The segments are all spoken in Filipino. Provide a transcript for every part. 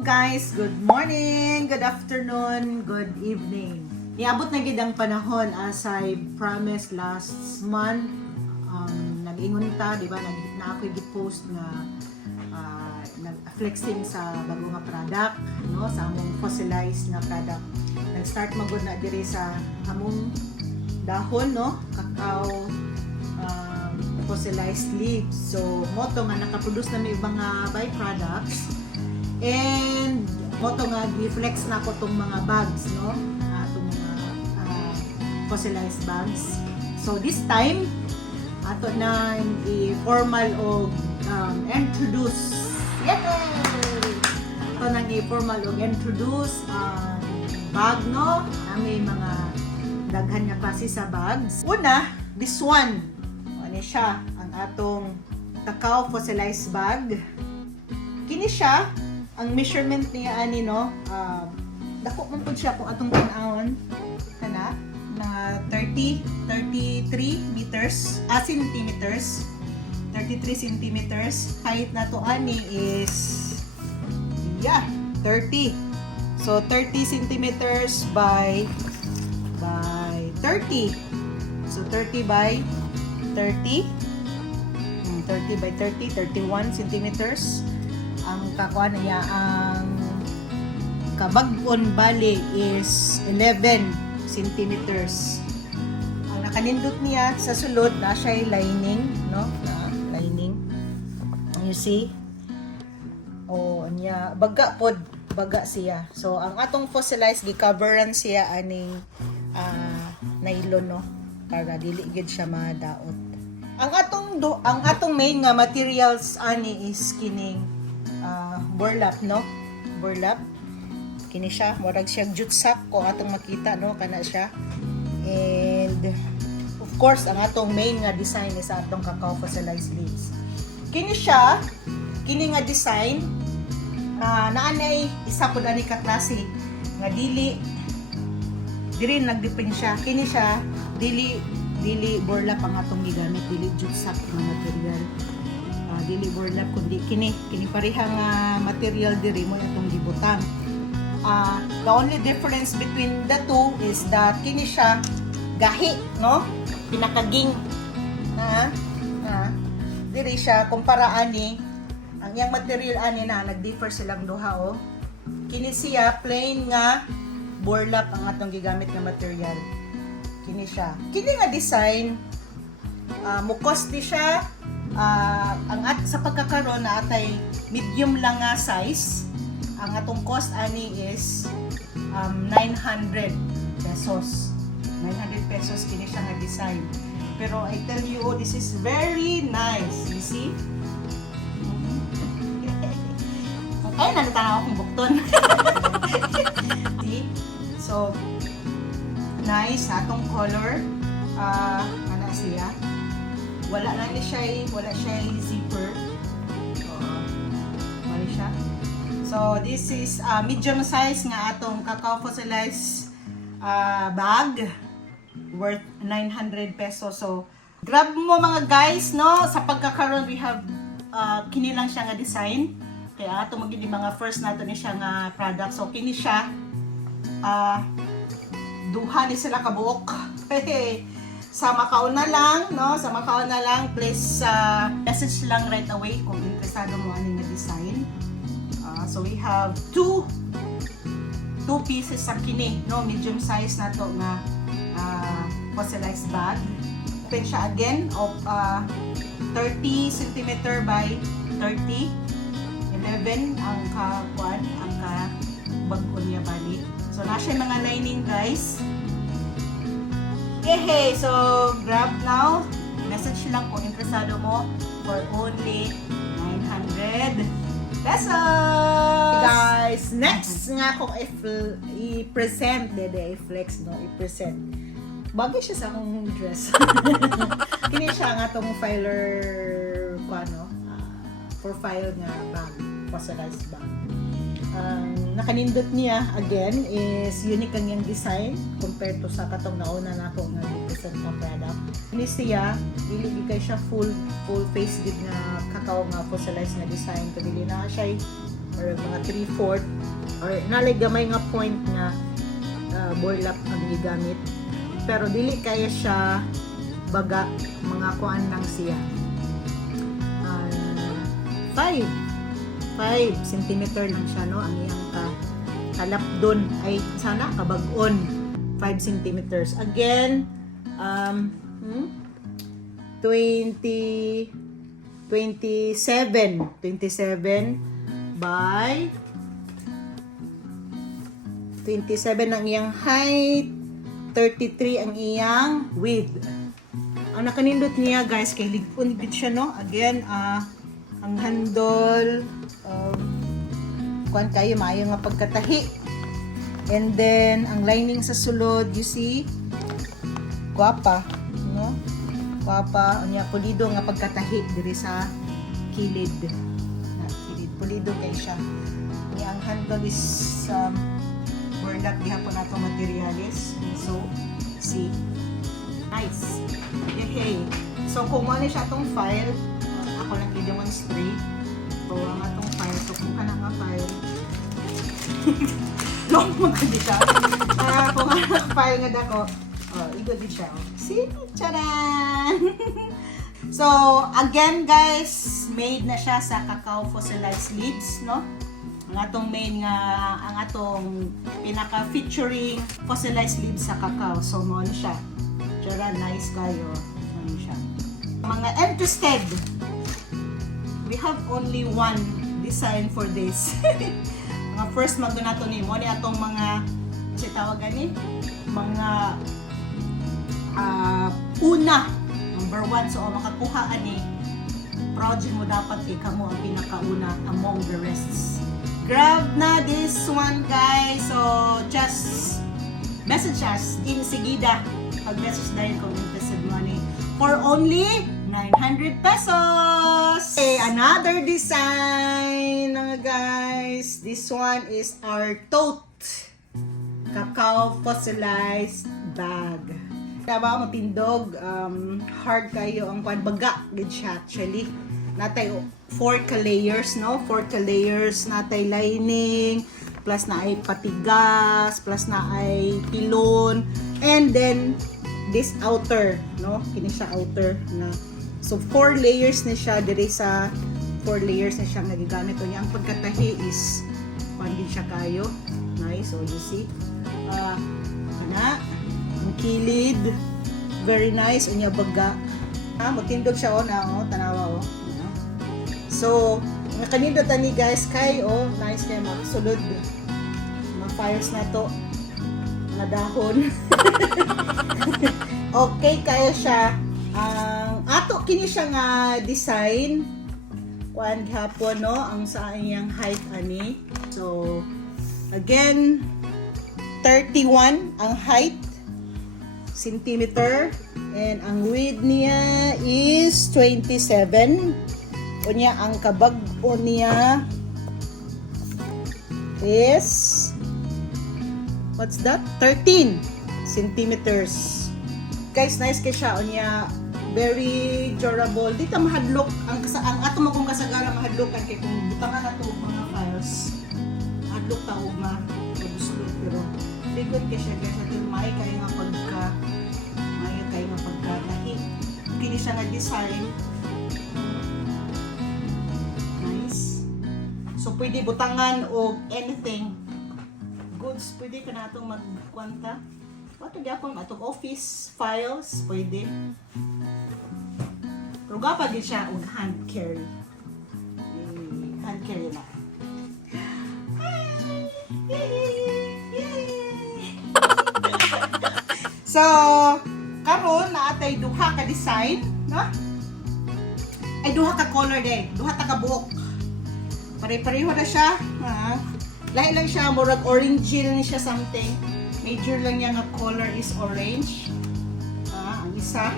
guys, good morning, good afternoon, good evening. Niabot na gid ang panahon as I promised last month. Nag-ingon ta, di ba? Na ako gi-post nga nag-flexing sa bago nga product, no? Sa among fossilized na product. Nag-start magud na diri sa among dahon, no? Cacao fossilized leaves. So, moto nga nakaproduce na may mga byproducts. And moto nga gi-flex na ko tong mga bags, no? Itong mga fossilized bags. So, this time ato na i-formal og introduce. Yay! Ato na i-formal og introduce bag, no? May mga daghan nga klase sa bags. Una, this one. Ano siya? Ang atong cacao fossilized bag. Kini siya, ang measurement niya ani, no? Dako man pud siya kung atong tan-awon kana na 33 meters, centimeters. 33 centimeters. Height na to ani is 30. So 30 centimeters by 30. So 30 by 30. 30 by 30, 31 centimeters. Ang kakuan niya, ang kabag-on bali is 11 centimeters. Ang nakanindot niya sa sulod na siya lining, no? Na lining. You see? Anya baga pod, baga siya. So ang atong fossilized gi-coveran siya aning nylon, no? Para dili gid siya madaot. Ang atong main nga materials ani is kining burlap, no? Burlap. Kini siya, murag siya jutsak ko atong makita, no? Kana siya. And of course, ang atong main nga design is atong cacao fossilized leaves. Kini siya, kini nga design naanay isa pud ani ka klase nga dili nagdepend siya. Kini siya dili burlap ang atong gigamit, dili jutsak nga material. Dili burlap kundi kini pareha nga material diri mo atong gibutang. The only difference between the two is that kini siya gahi, no? Pinakaging na diri siya kumpara ani ang yang material ani na nag-differ silang duha, oh. Kini siya plain nga burlap ang atong gigamit nga material. Kini siya. Kini nga design mukos di siya sa pagkakaroon na atay medium lang nga size. Ang atong cost ani is 900 pesos. 900 pesos kini siya nga design. Pero I tell you, this is very nice. You see? Ay, nalutanaw akong bukton. See? So, nice atong color. Ano siya? Wala siya zipper. Wala siya. So, this is medium size nga atong cacao fossilized bag worth 900 pesos. So, grab mo mga guys, no? Sa pagkakaroon, we have kini lang siya nga design. Kaya ato magiging mga first nato ni siya nga product. So, kini siya duha ni sila kabuok. Sa Macau na lang, no? Sa Macau na lang, please message lang right away kung interesado mo ano nga design. So we have two pieces sa kini, no? Medium size na to nga fossilized bag. Open siya again of 30 cm by 30. 11 ang kakuan, ang bag-on niya bali. So na siya mga lining, guys. Hey, so grab now. Message lang kung interesado mo for only 900 pesos. Guys, next nga kung i-present, i-flex, no? I-present. Bagay siya sa akong dress. Kini siya nga tong filer profile nga bag, fossilized bag. Nakanindot niya again is unique ang yung design compared to sa katong nauna na ako nga present na product. Ini siya dili kay siya full face gid nga cacao nga fossilized na design, kadili na siya or mga 3/4 or nalay gamay nga point nga burlap ang gigamit. Pero dili kaya siya baga, mga kuan lang siya. 5 cm lang siya, no? Ang iyang kalapdon ay sana kabag-on 5 cm. Again, 27 by 27 ang iyang height, 33 ang iyang width. Ang nakanindot niya guys, kay ligpon gid siya, no? Again, ang handle, kuan kayo maayo nga pagkatahi. And then ang lining sa sulod, you see, guwapa, no? Guwapa, unya pulido nga pagkatahi diri sa kilid. Pulido kay siya. Unya ang handle is burlap gihapon nato materials. So, see, nice. Okay. So kung ano siya tong file, ako lang i-demonstrate. So ang atong file, so kung ka nga file, long mo ka di siya. Kung ang file nga dako, igod di siya. See? Charan! So, again guys, made na siya sa cacao fossilized leaves, no? Ang atong main nga, ang atong pinaka-featuring fossilized leaves sa cacao. So, mo siya. Charan, nice kayo. Ano siya. Mga interested, we have only one design for this. Mga first magdonato ni mo ni atong mga kasi tawagan ni mga una, number 1. So makakuha ani, project mo dapat ikaw mo ang pinakauna among the rest. Grab na this one guys. So just message us in Sigida. Pag-message dahil kung interested money for only 900 pesos. Okay, another design guys. This one is our tote cacao fossilized bag. Diba, matindog, hard kayo ang panbaga gid siya actually. Natay 4 layers, no? 4 layers, natay lining, plus na ay patigas, plus na ay pilon, and then this outer, no? Kini siya outer na. So 4 layers na siya diri sa 4 layers na siya nagigamit. O niya ang pagkatahi is pandin siya kayo. Nice, so you see. Ang kilid, very nice. Unya baga. Matindog siya tanawa So, kanindot ani guys kay nice kay magsulod. Mga files na to. Mga dahon. Okay kayo siya. Ang ato kini siya nga design kuan gihapon, no? Ang sa iyang height ani. So, again, 31 ang height centimeter, and ang width niya is 27. Unya ang kabag-o niya is what's that? 13 centimeters. Guys, nice kay siya. Unya very durable. Dito mahadlok ang ato mo kung kasagara mahadlokan kay kung butangan nato mga files. Mahadlok ta og mabusulod, pero bigon kay siya guys. Ato may kay nga pagkatahi. Kini siya nga design. Nice. So pwede butangan og anything. Goods pwede ka na itong magkwanta. Ito gyapon atong office files pwede. Pero gapa din siya og hand carry. Hand carry na. So, karon naatay duha ka design, no? Ay duha ka color din, duha ta ka buok. Pare-pareho na siya, ha? Lahi lang siya, murag orange ni siya something. Major lang niya nga color is orange. Ang isa.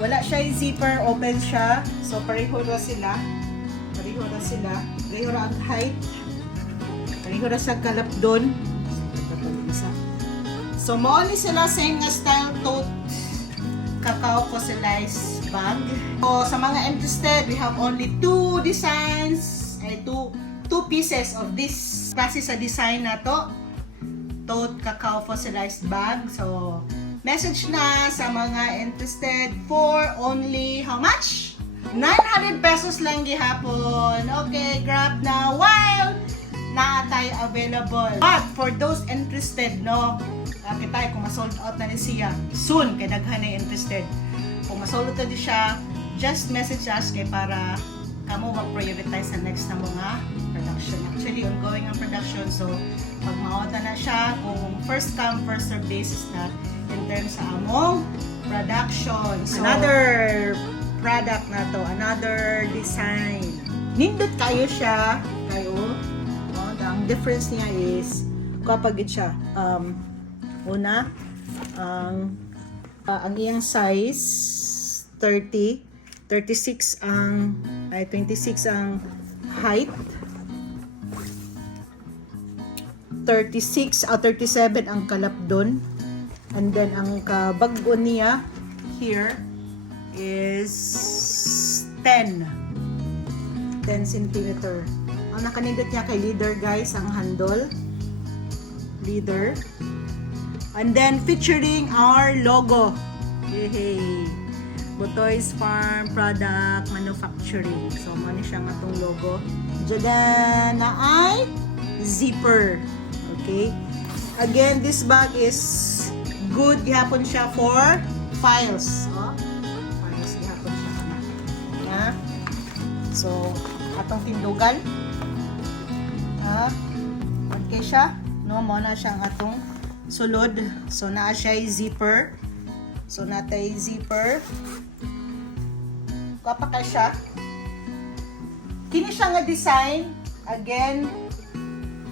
Wala siya yung zipper, open siya. So pareho na sila. Pareho na ang height. Pareho na sa kalapdon. So mo ni sila same nga style tote cacao fossilized bag. So sa mga interested, we have only two designs, two 2 pieces of this klase sa design na to. Tote cacao fossilized bag. So, message na sa mga interested for only how much? 900 pesos lang gihapon. Okay, grab na while naatay available. But for those interested, no, kita kung ma-sold out na ni siya soon, kay daghan na interested. Kung ma-sold out na di siya, just message us kay para kamo mag-prioritize sa next na mga production. Actually, ongoing ang production. So, pag maota na siya, kung first come, first serve basis na in terms sa among production. So, another product na to, another design. Nindot kayo siya, kayo. Ang difference niya is, kapag siya, una, ang iyang size, 30, 26 ang, 26 ang height, 36 o 37 ang kalapdon, and then ang kabag-o niya here is 10 centimeter. Ang nakanindot niya kay leader guys, ang handle, leader, and then featuring our logo. Yay! Butoy's Farm Product Manufacturing. So, mani siya nga tong logo. Diyan na ay zipper. Okay? Again, this bag is good. Gihapon siya for files. Oh, files gihapon siya. Yeah. So, atong tindugan. Okay siya. No, mo na siyang atong sulod. So, naa siya zipper. So, natay zipper. Kapag siya. Kini siya nga design. Again,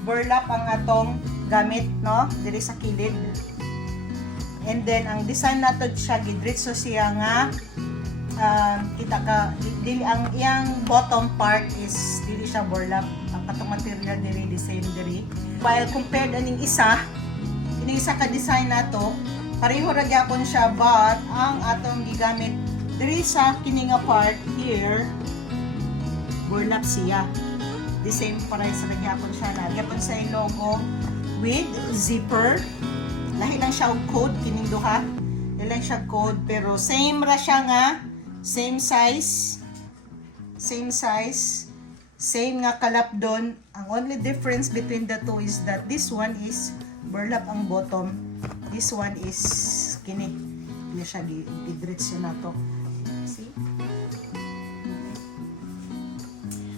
burlap ang atong gamit, no? Diri sa kilid. And then, ang design nato siya, gidritso siya nga, kita ka, dili, ang iyang bottom part is, dili siya burlap. Ang katong material diri, the same diri. While compared aning isa, ining isa ka design nato, pareho ra gyapon siya, but ang atong gigamit diri sa kining part here, burlap siya. The same price ra gyapon siya na. Gyapon sa logo with zipper. Lahi lang siya og code kining duha. Lahi lang siya code pero same ra siya nga, same size. Same nga kalapdon. Ang only difference between the two is that this one is burlap ang bottom. This one is kini. Kini siya gidritso na to. See?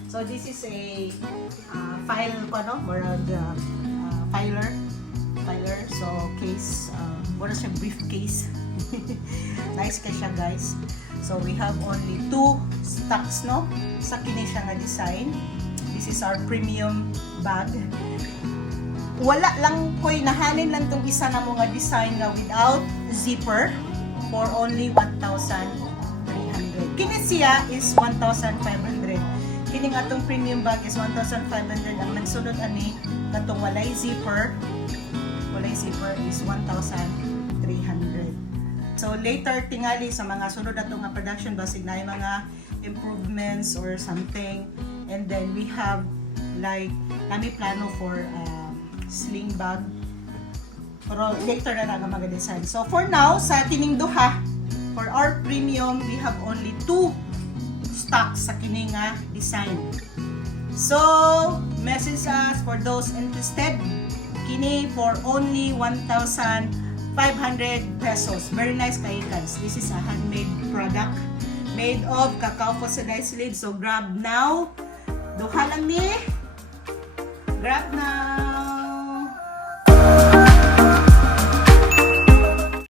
So this is a file ko, no? Filer. So case, wala siya briefcase. Nice ka siya guys. So we have only 2 stocks, no? Sa kini siya nga design. This is our premium bag. Wala lang ko'y nahalin lang tong isa na mga design nga without zipper for only 1,300. Kini siya is 1,500. Kining atong premium bag is 1,500. Ang nagsunod ani katong walay zipper is 1,300. So later tingali sa mga sunod atong nga production basig na mga improvements or something, and then we have like kami plano for sling bag, pero later na nga mga design. So for now sa kining duha, for our premium we have only 2 stocks sa kining nga design. So message us for those interested. Kini for only 1,500 pesos. Very nice kayo guys. This is a handmade product made of cacao fossilized leaves. So grab now. Duha lang ni. Grab na.